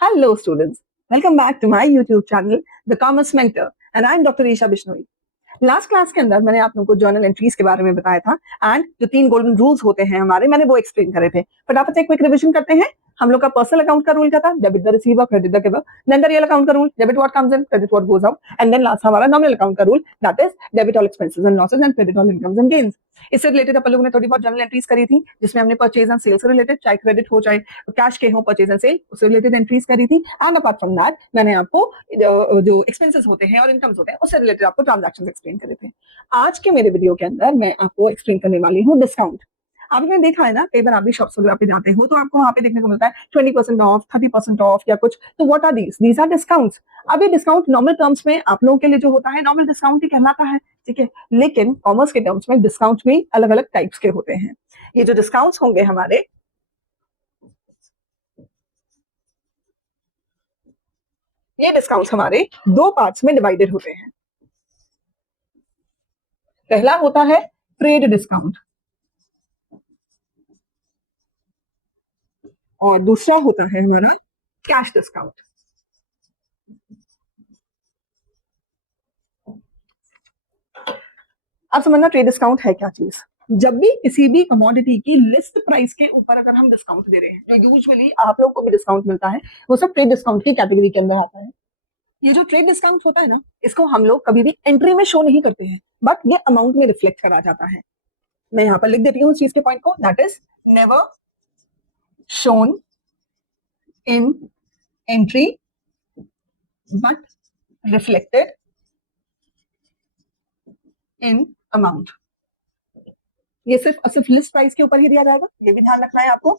Hello students, welcome back to my YouTube channel, The Commerce Mentor, and I'm Dr. Isha Bishnoi. Last class के अंदर मैंने आप लोगों को जर्नल एंट्रीज के बारे में बताया था एंड जो 3 गोल्डन रूल्स होते हैं हमारे मैंने वो एक्सप्लेन करे थे। फटाफट से एक क्विक रिवीजन करते हैं। हम लोग का पर्सनल अकाउंट का रूल क्या था? Debit the receiver, credit the giver. Then the real account का rule, debit what comes in, credit what goes out. And then last हमारा नॉमिनल अकाउंट का rule, that is debit all expenses and losses and credit all incomes and gains. इससे related अपन लोगों ने थोड़ी बहुत journal entries करी थी जिसमें हमने परचेज एंड सेल से रिलेटेड, चाहे क्रेडिट हो चाहे कैश के हो, परचेज एंड सेल उससे रिलेटेड एंट्रीज करी थी। एंड अपार्ट फ्रॉम दैट मैंने आपको जो एक्सपेंसेस होते हैं और इनकम्स होते हैं उससे रिलेटेड आपको ट्रांजैक्शंस एक्सप्लेन करे थे। आज के मेरे वीडियो के अंदर मैं आपको एक्सप्लेन करने वाली हूँ डिस्काउंट। आपने देखा है ना, कई बार आप भी शॉप्स वगैरह पे जाते हो तो आपको वहां पे देखने को मिलता है 20% ऑफ, 30% ऑफ या कुछ। तो what are these are discounts. अब ये डिस्काउंट नॉर्मल टर्म्स में आप लोगों के लिए जो होता है नॉर्मल डिस्काउंट ही कहलाता है, ठीक है। लेकिन कॉमर्स के टर्म्स में डिस्काउंट भी अलग अलग टाइप्स के होते हैं। ये जो डिस्काउंट्स होंगे हमारे, ये डिस्काउंट्स हमारे 2 पार्ट्स में डिवाइडेड होते हैं। पहला होता है ट्रेड डिस्काउंट और दूसरा होता है हमारा कैश डिस्काउंट। अब समझना ट्रेड डिस्काउंट है क्या चीज। जब भी किसी भी कमोडिटी की लिस्ट प्राइस के ऊपर अगर हम डिस्काउंट दे रहे हैं, जो यूजुअली आप लोगों को भी डिस्काउंट मिलता है, वो सब ट्रेड डिस्काउंट की कैटेगरी के अंदर आता है। ये जो ट्रेड डिस्काउंट होता है ना, इसको हम लोग कभी भी एंट्री में शो नहीं करते हैं, बट ये अमाउंट में रिफ्लेक्ट करा जाता है। मैं यहाँ पर लिख देती हूँ इस चीज के पॉइंट को, that is never shown in entry but reflected in amount. ये सिर्फ लिस्ट प्राइस के ऊपर ही दिया जाएगा, ये भी ध्यान रखना है आपको।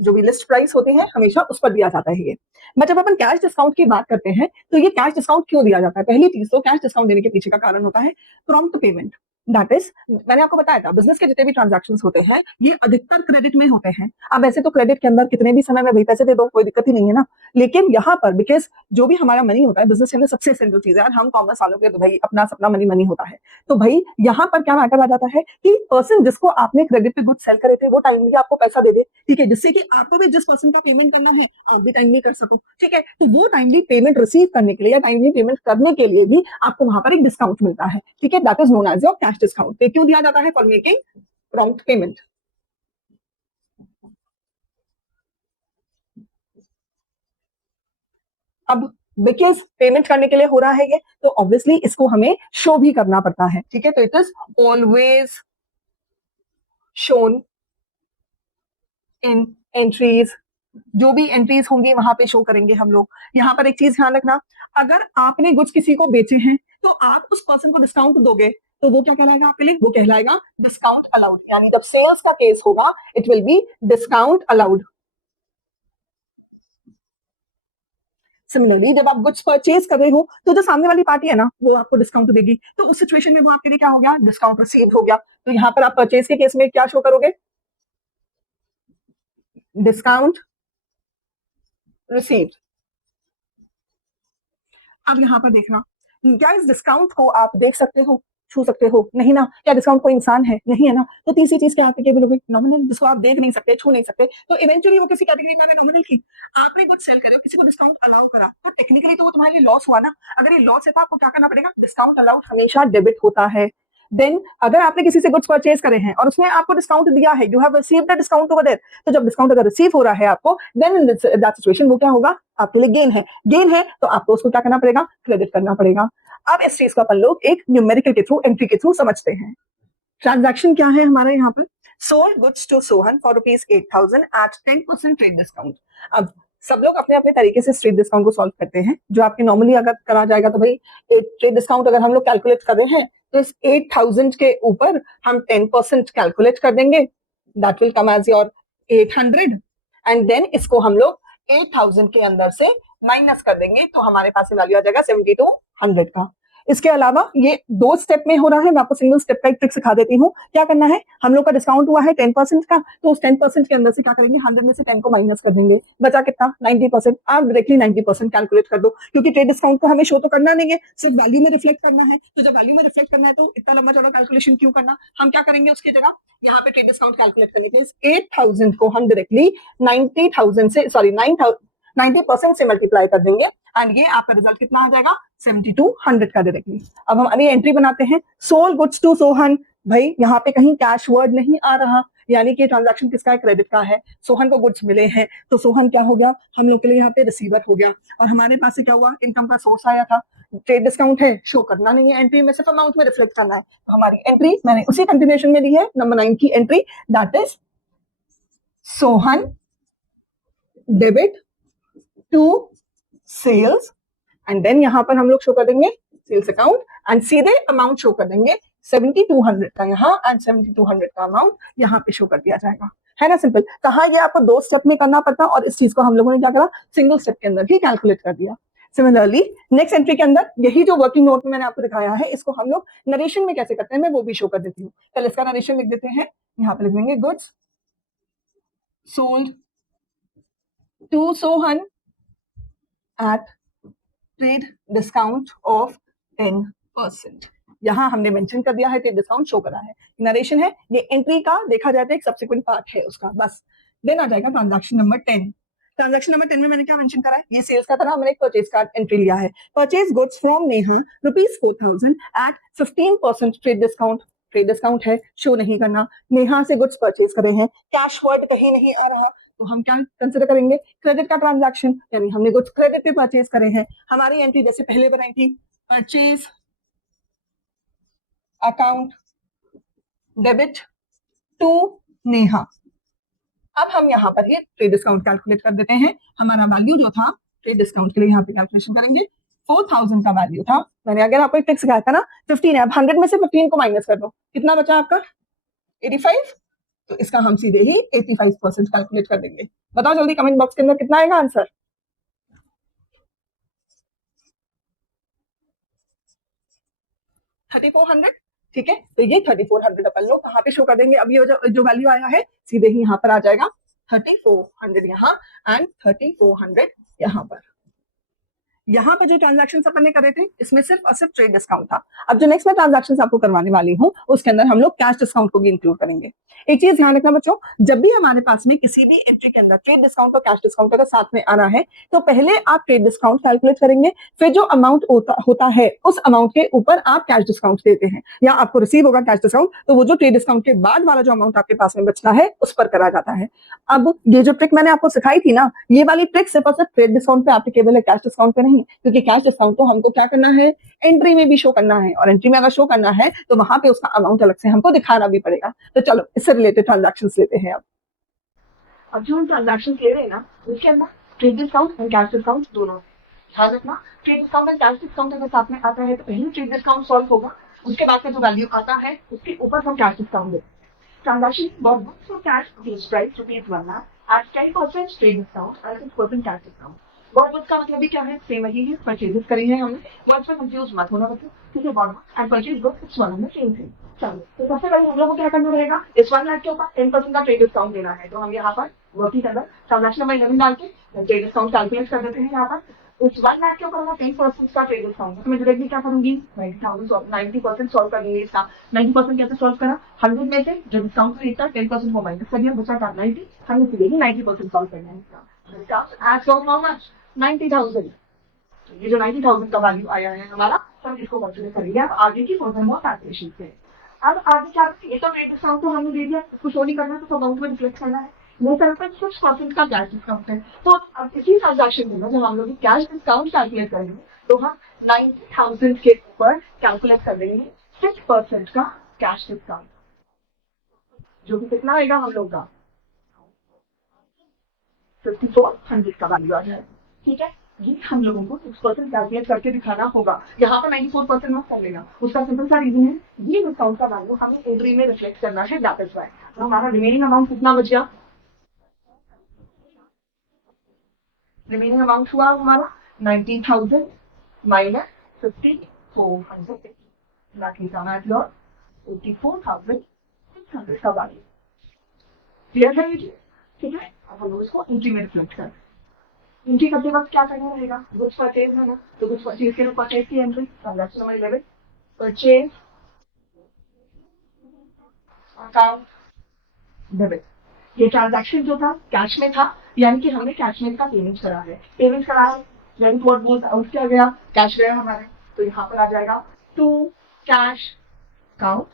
जो भी लिस्ट प्राइस होती है हमेशा उस पर दिया जाता है ये। बट जब अपन कैश डिस्काउंट की बात करते हैं तो ये कैश डिस्काउंट क्यों दिया जाता है? पहली चीज तो कैश डिस्काउंट देने के पीछे का कारण होता है प्रॉम्प्ट पेमेंट। दैट इज, मैंने आपको बताया था बिजनेस के जितने भी ट्रांजैक्शन होते हैं ये अधिकतर क्रेडिट में होते हैं। अब ऐसे तो क्रेडिट के अंदर कितने भी समय में भाई पैसे दे दो, कोई दिक्कत ही नहीं है ना। लेकिन यहाँ पर बिकॉज जो भी हमारा मनी होता है बिजनेस के अंदर सबसे एसेंशियल चीज है, और हम कॉमर्स वालों के तो भाई अपना सपना मनी मनी होता है। तो भाई यहाँ पर क्या मैटर आ जाता है कि पर्सन जिसको आपने क्रेडिट पे गुड सेल करे थे वो टाइमली आपको पैसा दे दे, ठीक है, जिससे कि आपको भी जिस पर्सन का पेमेंट करना है आप भी टाइमली कर सको, ठीक है। तो वो टाइमली पेमेंट रिसीव करने के लिए या टाइमली पेमेंट करने के लिए भी आपको वहां पर एक डिस्काउंट मिलता है, ठीक है। That is known as your cash discount. क्यों दिया जाता है? For making prompt payment. अब बिकॉज पेमेंट करने के लिए हो रहा है ये, तो ऑब्वियसली इसको हमें शो भी करना पड़ता है, ठीक है। तो it is always shown in entries. जो भी एंट्रीज होंगी वहां पे शो करेंगे हम लोग। यहाँ पर एक चीज ध्यान रखना, अगर आपने गुड्स किसी को बेचे हैं तो आप उस पर्सन को डिस्काउंट दोगे तो वो क्या कहलाएगा आपके लिए? वो कहलाएगा डिस्काउंट अलाउड। यानी जब सेल्स का केस होगा it will be discount allowed. Similarly जब आप गुड्स परचेज कर रहे हो तो जो सामने वाली पार्टी है ना वो आपको डिस्काउंट देगी, तो उस सिचुएशन में वो आपके लिए क्या हो गया? डिस्काउंट रिसीव हो गया। तो यहाँ पर आप परचेज के केस में क्या शो करोगे? Discount received. अब यहाँ पर देखना, क्या इस डिस्काउंट को आप देख सकते हो, छू सकते हो? नहीं ना। क्या डिस्काउंट कोई इंसान है? नहीं है ना। तो तीसरी चीज क्या एप्लीकेबल होगी? नॉमिनल, जिसको आप देख नहीं सकते, छू नहीं सकते, तो इवेंचुअली वो किसी कैटेगरी में नॉमिनल की। आपने कुछ सेल करे, किसी को डिस्काउंट अलाउ करा, तो टेक्निकली तो वो तुम्हारे लिए लॉस हुआ ना। अगर ये लॉस है तो आपको क्या करना पड़ेगा? डिस्काउंट अलाउड हमेशा डेबिट होता है। देन अगर आपने किसी से गुड्स परचेज करे हैं और उसने आपको डिस्काउंट दिया है, you have received the discount over there, तो जब डिस्काउंट अगर रिसीव हो रहा है आपको, देन इन दैट सिचुएशन वो क्या होगा? आपके लिए गेन है। गेन है तो आपको उसको क्या करना पड़ेगा? क्रेडिट करना पड़ेगा। अब इस चीज को अपन लोग एक न्यूमेरिकल के थ्रू, एंट्री के थ्रू समझते हैं। ट्रांजैक्शन क्या है हमारे यहाँ पर? Sold goods to Sohan for ₹8,000 at 10% trade discount. अब सब लोग अपने अपने तरीके से ट्रेड डिस्काउंट को सॉल्व करते हैं। जो आपके नॉर्मली अगर करा जाएगा तो भाई ट्रेड डिस्काउंट अगर हम लोग कैलकुलेट कर रहे हैं तो इस 8,000 के ऊपर हम 10% कैलकुलेट कर देंगे, that will come as your 800, and then इसको हम लोग 8,000 के अंदर से माइनस कर देंगे तो हमारे पास वैल्यू आ जाएगा 7200 का। इसके अलावा ये 2 स्टेप में हो रहा है। मैं आपको सिंगल स्टेप का एक ट्रिक सिखा देती हूँ। क्या करना है, हम लोग का डिस्काउंट हुआ है 10% का, तो उस 10% के अंदर से क्या करेंगे? 100 में से 10 को माइनस कर देंगे, बचा कितना? 90%। आप डायरेक्टली 90% कैलकुलेट कर दो, क्योंकि ट्रेड डिस्काउंट को हमें शो तो करना नहीं है, सिर्फ वैल्यू में रिफ्लेक्ट करना है। तो जब वैल्यू में रिफ्लेक्ट करना है तो इतना लंबा चौड़ा कैलकुलेशन क्यों करना? हम क्या करेंगे उसकी जगह, यहाँ पे ट्रेड डिस्काउंट कैलकुलेट करने के लिए 8,000 को हम डायरेक्टली 90,000 से, सॉरी 9,000 90% से मल्टीप्लाई कर देंगे एंड ये आपका रिजल्ट कितना आ जाएगा 7200 का डायरेक्टली। अब हम अगली एंट्री बनाते हैं, सोल्ड गुड्स टू सोहन। भाई यहाँ पे कहीं कैश वर्ड नहीं आ रहा, यानी कि ट्रांजैक्शन किसका है, क्रेडिट का है। सोहन को गुड्स मिले हैं तो सोहन क्या हो गया, हम लोग के लिए यहाँ पे रिसीवर हो गया। और हमारे पास से क्या हुआ, इनकम का सोर्स आया था, ट्रेड डिस्काउंट है, शो करना नहीं है एंट्री में, सिर्फ अमाउंट में रिफ्लेक्ट करना है। तो हमारी एंट्री मैंने उसी कंटिन्यूएशन में दी है, नंबर 9 की entry, that is Sohan debit to sales and then यहां पर हम लोग शो कर देंगे सेल्स अकाउंट एंड सीधे अमाउंट शो कर देंगे 7200 का यहाँ एंड 7200 का अमाउंट यहाँ पे शो कर दिया जाएगा। है ना सिंपल। कहा ये आपको 2 स्टेप में करना पड़ता और इस चीज को हम लोगों ने क्या करा, सिंगल स्टेप के अंदर ही कैलकुलेट कर दिया। सिमिलरली नेक्स्ट एंट्री के अंदर यही जो वर्किंग नोट में मैंने आपको दिखाया है, इसको हम लोग नरेशन में कैसे करते हैं मैं वो भी शो कर देती हूँ। पहले इसका नरेशन लिख देते हैं, यहाँ पे लिख देंगे goods sold to Sohan at trade discount of 10%। यहां हमने मेंशन कर दिया है, ट्रेड डिस्काउंट शो करा है, नरेशन है, ये एंट्री का देखा जाता है एक सब्सिक्वेंट पार्ट है उसका बस। देन आ जाएगा ट्रांजैक्शन नंबर 10। ट्रांजैक्शन नंबर 10 में मैंने क्या मेंशन करा है, ये सेल्स का था ना, मैंने एक परचेज का एंट्री लिया है, purchase goods from Neha ₹4000 at 15% trade discount. Trade discount है, शो नहीं करना, नेहा से गुड्स परचेज करे हैं, कैश वर्ड कहीं नहीं आ रहा, तो हम क्या कंसिडर करेंगे, क्रेडिट का ट्रांजैक्शन, यानी हमने गुड्स क्रेडिट पे परचेज करे हैं। हमारी एंट्री जैसे पहले बनाई थी, purchase account debit to Neha. अब हम यहाँ पर ये ट्रेड डिस्काउंट कैलकुलेट कर देते हैं। हमारा वैल्यू जो था ट्रेड डिस्काउंट के लिए यहाँ पे कैलकुलेशन करेंगे, 4000 का वैल्यू था। मैंने अगर आपको एक ट्रिक सिखाया था ना, 15 है, अब 100 में से 15 को माइनस कर दो, कितना बचा आपका 85, तो इसका हम सीधे ही 85% कैलकुलेट कर देंगे। बताओ जल्दी कमेंट बॉक्स के अंदर कितना आएगा आंसर। 3400। ठीक है, तो ये 3400 अपन लोग कहाँ पे शो कर देंगे, अब ये जो वैल्यू आया है सीधे ही यहाँ पर आ जाएगा 3400 यहाँ एंड 3400 यहाँ पर। यहाँ पर जो ट्रांजैक्शन अपन ने करे थे इसमें सिर्फ और सिर्फ ट्रेड डिस्काउंट था। अब जो नेक्स्ट मैं ट्रांजैक्शन आपको करवाने वाली हूँ उसके अंदर हम लोग कैश डिस्काउंट को भी इंक्लूड करेंगे। एक चीज ध्यान रखना बच्चों, जब भी हमारे पास में किसी भी एंट्री के अंदर ट्रेड डिस्काउंट और कैश डिस्काउंट अगर साथ में आना है तो पहले आप ट्रेड डिस्काउंट कैलकुलेट करेंगे, फिर जो अमाउंट होता है उस अमाउंट के ऊपर आप कैश डिस्काउंट देते हैं, या आपको रिसीव होगा कैश डिस्काउंट, तो वो जो ट्रेड डिस्काउंट के बाद वाला जो अमाउंट आपके पास में बचता है उस पर करा जाता है। अब ये जो ट्रिक मैंने आपको सिखाई थी ना, ये वाली ट्रिक सिर्फ और सिर्फ ट्रेड डिस्काउंट पे एप्लीकेबल है, कैश डिस्काउंट पे नहीं, क्योंकि कैश डिस्काउंट को हमको क्या करना है, एंट्री में भी शो करना है, और एंट्री में अगर शो करना है तो वहां पे उसका अमाउंट अलग से हमको दिखाना भी पड़ेगा। तो चलो इससे रिलेटेड ट्रांजैक्शंस लेते हैं। अब जो हम ट्रांजैक्शंस ले रहे हैं ना उसके अंदर ट्रेड डिस्काउंट और कैश डिस्काउंट दोनों ध्यान रखना। ट्रेड डिस्काउंट और कैश डिस्काउंट अगर साथ में आता है तो पहले ट्रेड डिस्काउंट सॉल्व होगा, उसके बाद का जो वैल्यू आता है उसके ऊपर हम कैश डिस्काउंट देते हैं। Transaction bought books for cash purchase price ₹1 lakh at 10% trade discount and 6% cash discount. Bought books का मतलब भी क्या है, सेम वही है, परचेजेस करी है हमने, वर्ड्स में कंफ्यूज मत होना बच्चों, क्योंकि bought books and purchase books it's one and the same thing. चलो तो सबसे पहले हम लोग को क्या करना रहेगा, इस 1 लाख के ऊपर 10% का ट्रेड डिस्काउंट देना है, तो हम यहाँ पर वर्किंग के अंदर ट्रांजैक्शन नंबर 11 डाल के ट्रेड डिस्काउंट कैलकुलेट कर देते हैं। यहाँ पर उस 1 लाख के ऊपर हमारा 10% का ट्रेड डिस्काउंट, तो मैं डायरेक्टली क्या करूंगी, 90% सॉल्व कर दूंगी इसका। 90% कैसे सॉल्व करा, 100 में से जो डिस्काउंट रेट था 10% को माइनस कर दिया, बचा था 90, हमें सीधे ही 90% सॉल्व करना है इसका। Discount as from how much, 90,000। ये जो 90,000 का वैल्यू आया है हमारा, हम इसको कंसीडर करेंगे अब आगे की फर्दर मोर कैलकुलेशन से। अब आगे क्या, ये तो ट्रेड डिस्काउंट तो हमने दे दिया, इसको शो नहीं करना तो अमाउंट में रिफ्लेक्ट करना है। ये तरफ पर 6% का कैश डिस्काउंट है, तो अब इसी ट्रांजैक्शन में जब हम लोग कैश डिस्काउंट कैलकुलेट करेंगे तो हम 90,000 के ऊपर कैलकुलेट कर देंगे 6% का कैश डिस्काउंट, जो कि कितना आएगा हम लोग का 5400 का वैल्यू आ जाएगा। ठीक है, ये हम लोगों को 6% कैलकुलेट करके दिखाना होगा। यहाँ पर 94% मत कर लेगा, उसका सिंपल सा रीजन है, ये डिस्काउंट का वैल्यू हमें एंट्री में रिफ्लेक्ट करना है, दैट इज व्हाई। तो हमारा रिमेनिंग अमाउंट कितना बच गया, रिमेनिंग अमाउंट हुआ हमारा 90,000 माइनस 5400, बाकी का मैथ लॉस 84,600 का वैल्यू। क्लियर है ये? ठीक है, अब हम लोग इसको एंट्री में रिफ्लेक्ट करें। एंट्री करते वक्त क्या करना रहेगा, गुड्स परचेज है ना, तो गुड्स परचेज के लिए परचेज की entry, transaction number 11, purchase account debit. ये ट्रांजैक्शन जो था कैश में था, यानी कि हमने कैश में का पेमेंट करा है, रेंट वॉट गोज आउट किया गया, कैश गया हमारे, तो यहाँ पर आ जाएगा to cash count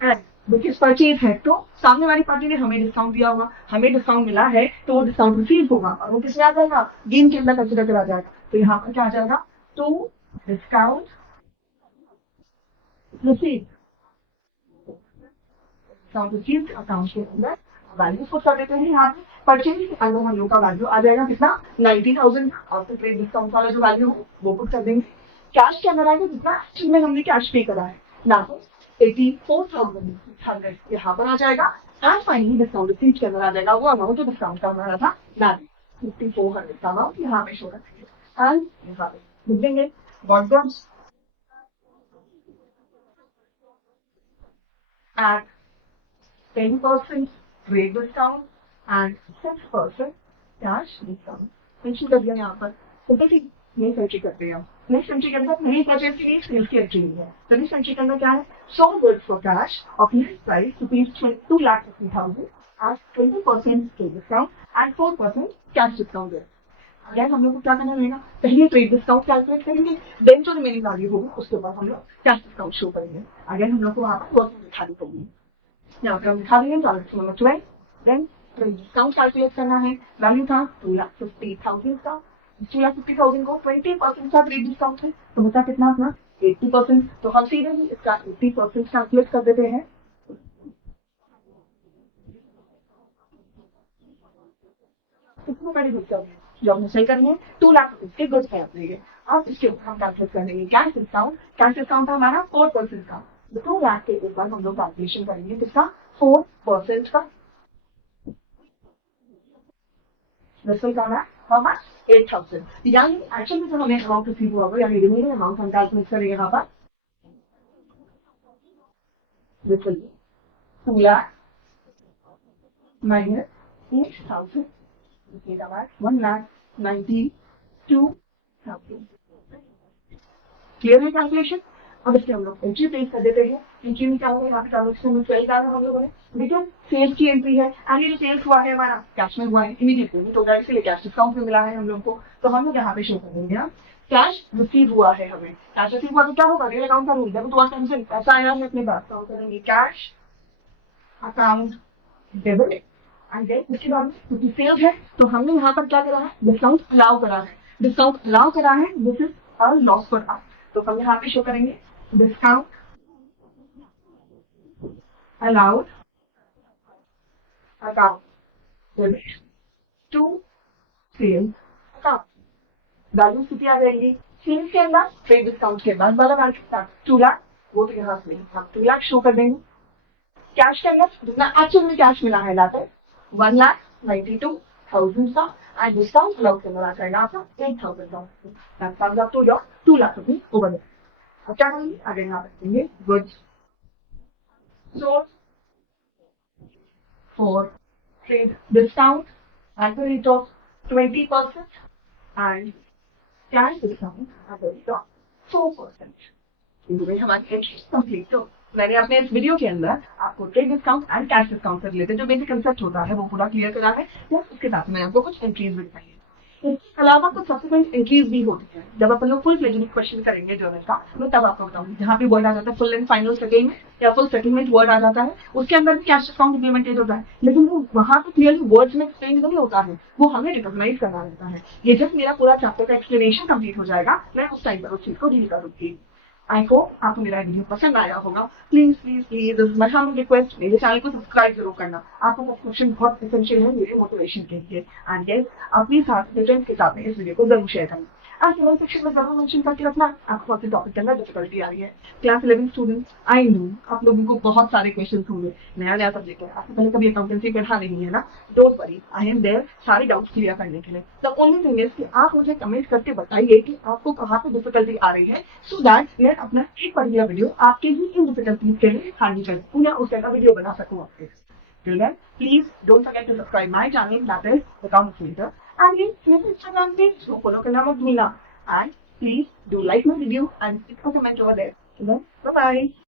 and which is purchase है। तो सामने वाली पार्टी ने हमें डिस्काउंट दिया होगा, हमें डिस्काउंट मिला है, तो वो डिस्काउंट रिसीव होगा और वो किसमें आ जाएगा, गेन के अंदर कंसिडर करा जाएगा। तो यहाँ पर क्या आ जाएगा, to discount receive, discount receive account के अंदर वैल्यू पुट कर देते हैं। यहाँ पे परचेज के अंदर हम लोग का वैल्यू आ जाएगा कितना, 90,000 आफ्टर ट्रेड डिस्काउंट वाला जो वैल्यू है वो पुट कर देंगे। कैश के अंदर आएगा जितना एक्चुअल में हमने कैश पे करा है ना, तो 84,600 यहाँ पर आ जाएगा। एंड फाइनली डिस्काउंट रिसीट के अंदर आ जाएगा वो अमाउंट जो डिस्काउंट का हमारा था ना, 5400 का अमाउंट यहाँ पे शो रखेंगे एंड यहाँ पे लिख देंगे what goes at 10% trade discount and 6% cash discount mention कर दिया यहाँ पर। सिंपल ठीक नेक्स्ट एंट्री करते हैं हम। नेक्स्ट एंट्री के अंदर नई परचेज की सेल्स की एंट्री है। तो नेक्स्ट एंट्री के अंदर क्या है, sold goods for cash of list price ₹2,50,000 at 20% trade discount and 4% cash discount है। अगेन हम लोग को क्या करना रहेगा, पहले ट्रेड डिस्काउंट कैलकुलेट करेंगे, देन जो रिमेनिंग वैल्यू होगी उसके बाद हम लोग कैश डिस्काउंट शो करेंगे। अगेन हम लोग को वहाँ पर वर्किंग दिखानी होगी, यहाँ पर हम दिखा देंगे transaction number 12। Then trade discount calculate करना है, वैल्यू था 2,50,000 का, 2,50,000 को 20% का ट्रेड डिस्काउंट है तो बचा कितना अपना 80%। तो हम सीधे ही इसका 80% कैलकुलेट कर देते हैं। कितने बड़े डिस्काउंट है जो हमने सही करेंगे, 2 लाख रुपए के गुड्स है अपने लिए। अब इसके ऊपर हम कैलकुलेट कर लेंगे कैश डिस्काउंट। कैश डिस्काउंट था हमारा 4% का, तो 2 लाख के ऊपर हम लोग कैलकुलेशन करेंगे किसका, 4% का। रिजल्ट का है हाउ मच, 8,000। यानी एक्चुअल में जो हमें अमाउंट रिसीव हुआ यानी रिमेनिंग अमाउंट हम कैलकुलेट करेंगे यहाँ पर, रिजल्ट 2 लाख माइनस 8,000 1,92,000। क्लियर है कैलकुलेशन। अब इसके हम लोग एंट्री प्लेस कर देते हैं। एंट्री में क्या होगा, यहाँ पे ट्रांजेक्शन में 12 डाला हम लोगों ने, देखिए सेल्स की एंट्री है एंड ये जो सेल्स हुआ है हमारा कैश में हुआ है इमीडिएटली, तो इसलिए कैश डिस्काउंट में मिला है हम लोग को। तो हम लोग यहाँ पे शो कर देंगे कैश रिसीव हुआ है हमें। कैश रिसीव हुआ तो क्या होगा, रियल अकाउंट का रूल जब तो कैंसिल पैसा आया है अपने पास, तो करेंगे cash account debit and then उसके बाद क्योंकि सेल्स है तो हमने यहाँ पर क्या करा है, डिस्काउंट अलाउ करा है। डिस्काउंट अलाउ करा है, this is a loss for us, तो हम यहाँ पे शो करेंगे discount allowed account debit to sales account. Values कितनी आ जाएंगी, सेल्स के अंदर ट्रेड डिस्काउंट के बाद वाला वैल्यू 2 लाख, वो तो यहाँ से हम 2 लाख शो कर देंगे। कैश के अंदर जितना एक्चुअल में कैश मिला है लाते 1,92,000 का एंड डिस्काउंट अलाउड के अंदर आ जाएगा आपका 8,000 का। That comes up to your 2 lakh rupees over there. अब क्या करेंगे, आगे यहाँ रखेंगे goods sold for trade discount at the rate of 20% and cash discount at the rate of 4%। हमारी एंट्री कंप्लीट। तो मैंने अपने इस वीडियो के अंदर आपको trade discount and cash discount से रिलेटेड जो बेसिक कंसेप्ट होता है वो पूरा क्लियर करा है, प्लस उसके साथ मैंने आपको कुछ एंट्रीज भी बताई है। इसके अलावा कुछ सब्सिक्वेंट एंट्रीज भी होती है जब अपन लोग फुल फ्लेज्ड क्वेश्चन करेंगे जर्नल का, मैं तब आपको बताऊंगी जहाँ पे वर्ड आ जाता है फुल एंड फाइनल सेटलमेंट या फुल सेटलमेंट वर्ड आ जाता है, उसके अंदर भी कैश डिस्काउंट इम्प्लीमेंटेड होता है, लेकिन वो वहाँ पे क्लियरली वर्ड्स में एक्सप्लेन नहीं होता है, वो हमें रिकॉग्नाइज करना रहता है। ये जब मेरा पूरा चैप्टर का एक्सप्लेनेशन कंप्लीट हो जाएगा मैं उस टाइम पर उस चीज को डील करूंगी। आई होप आपको मेरा वीडियो पसंद आया होगा। Please please please my humble request, मेरे चैनल को सब्सक्राइब जरूर करना। आपका सब्सक्रिप्शन बहुत एसेंशियल है मेरे मोटिवेशन के लिए। एंड यस, अपने साथ फ्रेंड्स के साथ में इस वीडियो को जरूर शेयर करना। आज कमेंट सेक्शन में जरूर मेंशन करके रखना आपको कौन से टॉपिक के अंदर डिफिकल्टी आ रही है। क्लास 11 स्टूडेंट्स, आई नो आप लोगों को बहुत सारे क्वेश्चन होंगे, नया नया सब्जेक्ट है, आपसे पहले कभी अकाउंटेंसी पढ़ा नहीं है ना, don't worry, I am there सारे डाउट्स क्लियर करने के लिए। द ओनली थिंग इज कि आप मुझे कमेंट करके बताइए कि आपको कहाँ पे डिफिकल्टी आ रही है, सो दैट मैं अपना एक पर्टिकुलर वीडियो आपके ही इन डिफिकल्टीज के लिए हैंडल कर सकूँ या उस तरह का वीडियो बना सकूँ आपके। Till then, please don't forget to subscribe my channel, that is Account Creator, and please मेरे Instagram page को follow करना मत भूलना, and please do like my video and click a comment over there. Till then, bye bye.